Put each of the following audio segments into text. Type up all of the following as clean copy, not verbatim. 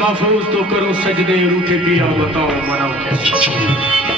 महफूज तो करो सजदे रूठे पिया, बताओ मनाओ कैसे।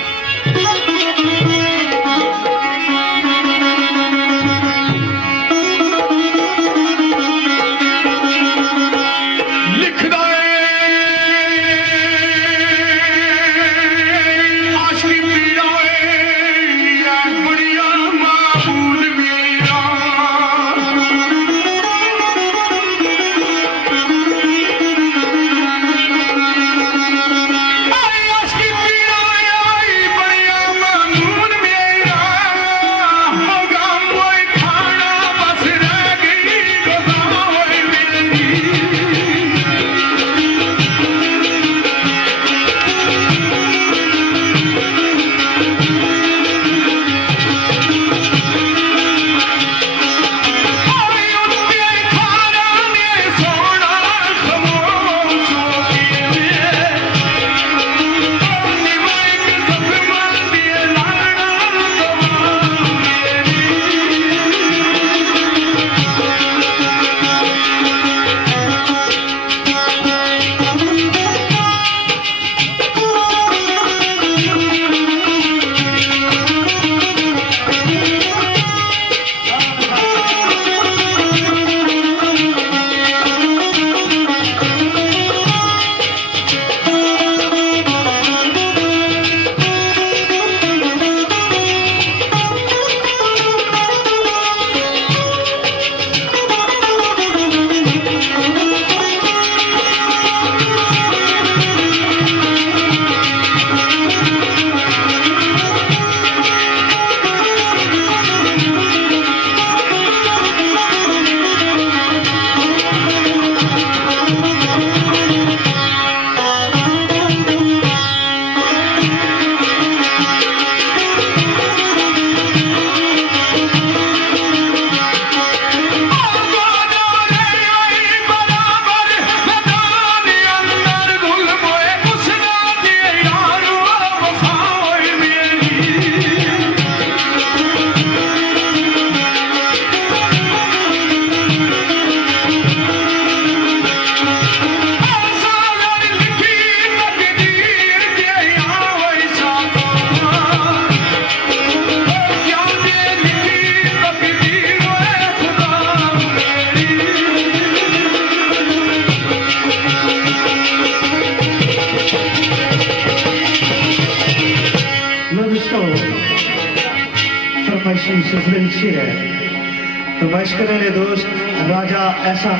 फरमाइश करने दोस्त राजा ऐसा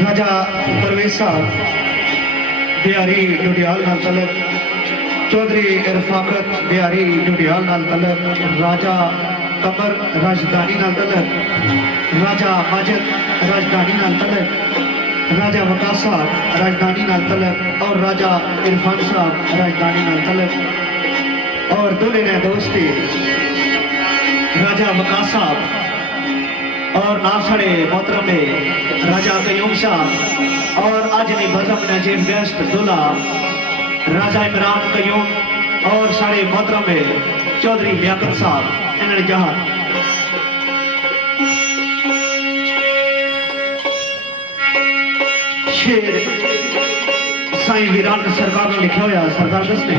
राजा परवेज साहब बिहारी डुडियाल नाल तलक, चौधरी रफाकत बिहारी डुडियाल नाल तलक, राजा कमर राजधानी नाल तलक, राजा माजिद राजधानी नाल तलक, राजा वकास साहब राजधानी नाल तलक और राजा इरफान साहब राजधानी नाल तलक। और दूल्हे ने दोस्ती राजा वकास साहब और नासड़े मोहतरम में राजा कयूम साहब और आज ने बजम ने चीफ गेस्ट दूल्हा राजा इमरान कयूम और साढ़े मोहतरम में चौधरी लियाकत साहब इन्होंने जहां शेर साईं वीरान सरकार ने लिखा हुआ सरकार दसने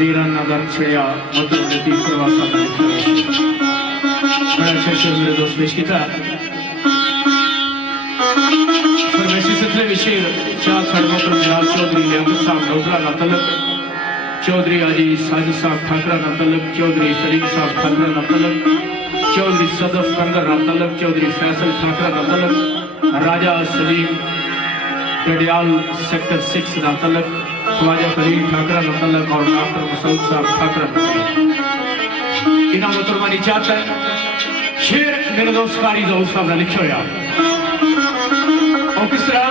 वीराना दर्द छड़िया मतलब लतीफ प्रवासा का बड़ा अच्छा शेर मेरे दोस्त पेश किया फरमाइशी सिलसिले में शेर चार सड़कों पर जनाब चौधरी लियाकत साहब नौकरा ना तलब चौधरी हाजी साजिद साहब ठाकरा ना तलब चौधरी सलीम साहब ठाकरा ना तलब चौधरी सदफ कंगर ना तलब चौधरी फैसल ठाकरा ना तलब राजा सलीम गडियाल सेक्टर 6 ना तलब ख्वाजा करीम ठाकरा ना तलब और डॉक्टर मसूद साहब ठाकरा ना तलब इनाम मुतरमानी चाहता है शेर मेरे दोस्त कारी जहूर साहब ने लिखा हुआ और किस तरह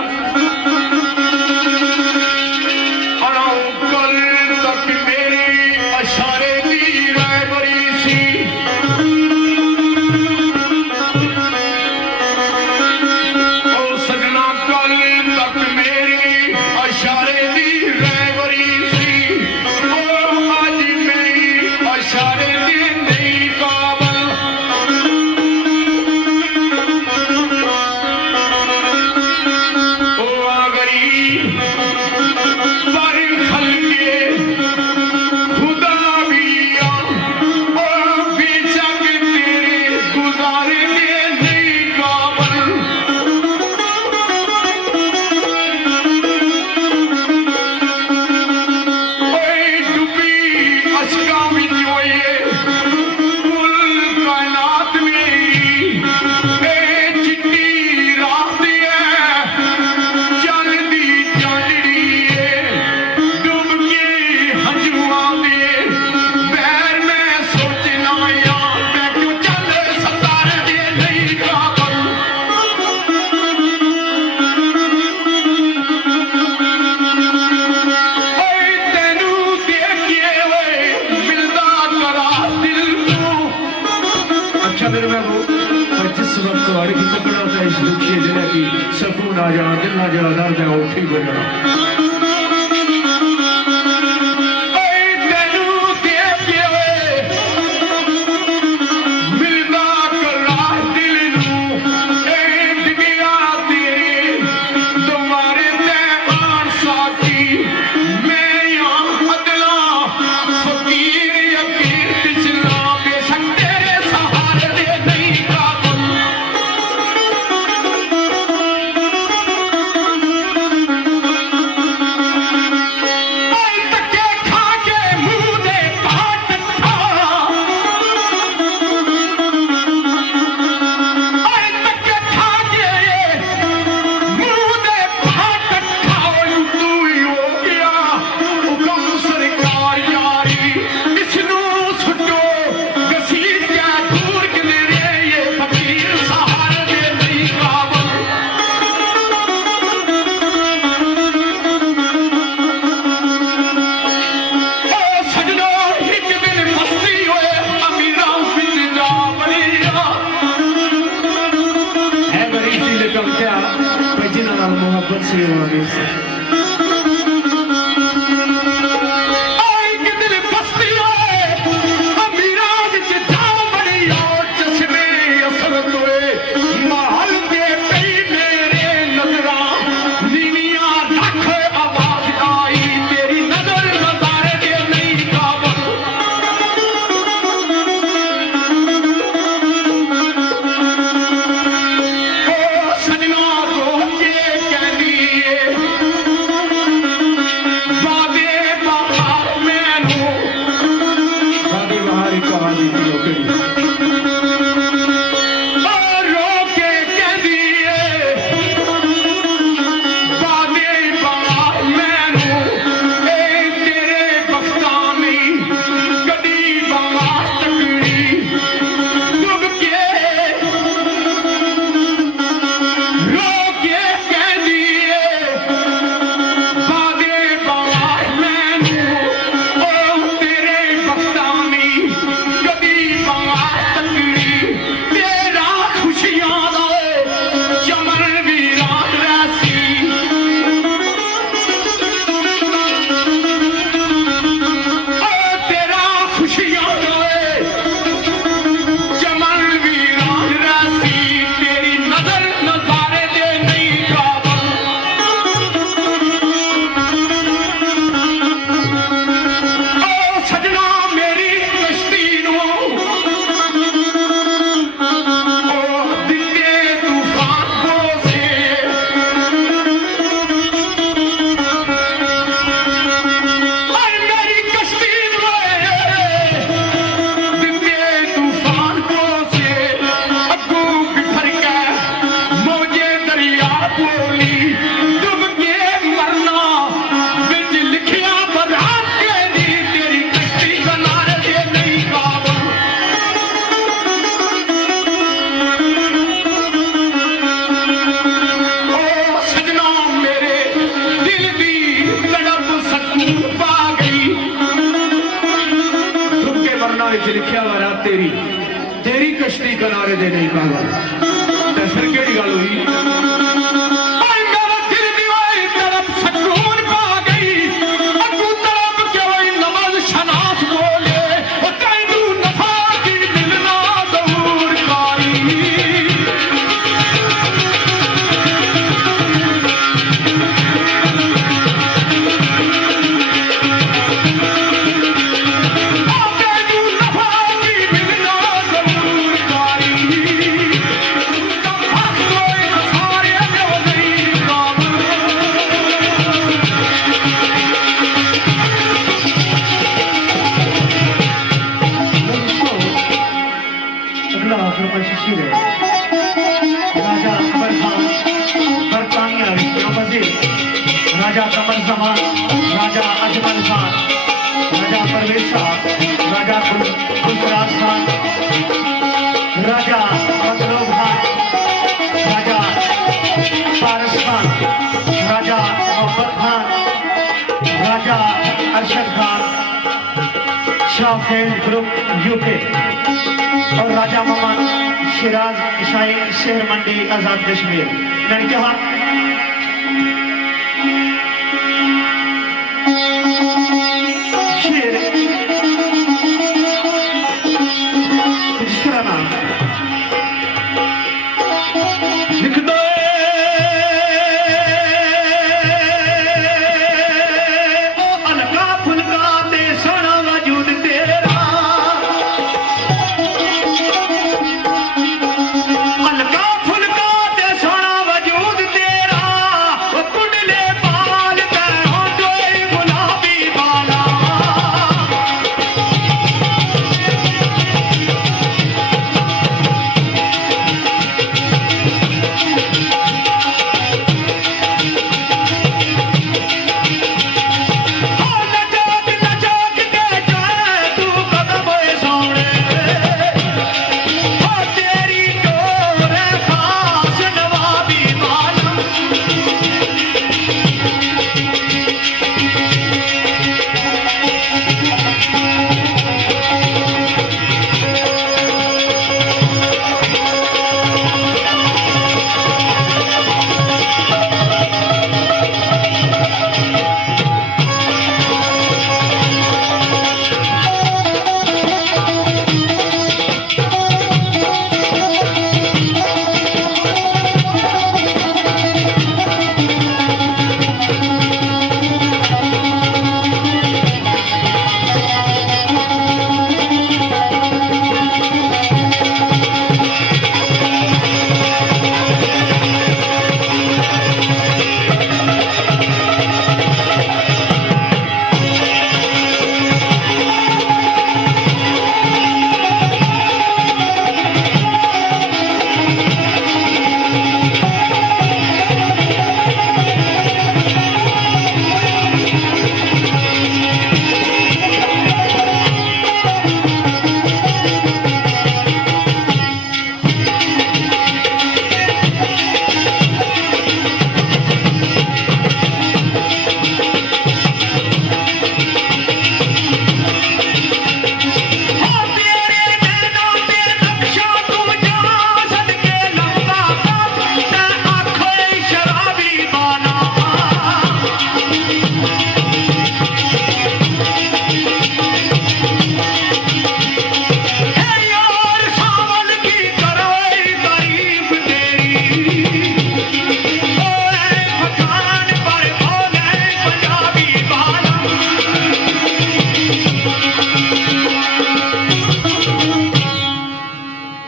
सकून आ जाना दिल ना जरा दर्द है वो ठीक हो जाना मोहब्बत से विच लिखिया वा रात तेरी तेरी कश्ती किनारे दे नहीं कागल ते फिर केड़ी गल हुई राजा अकबर खान बरतानिया राजा कमर जमान राजा अजमल खान राजा परवेज साहब राजा गुलफराज खान राजा मतलूब खान राजा पारस खान राजा मोहब्बत खान राजा अरशद खान शाहफेल ग्रुप यूके और राजा मोहम्मद शिराज शाहीन शहर मंडी आजाद कश्मीर मैंने कहा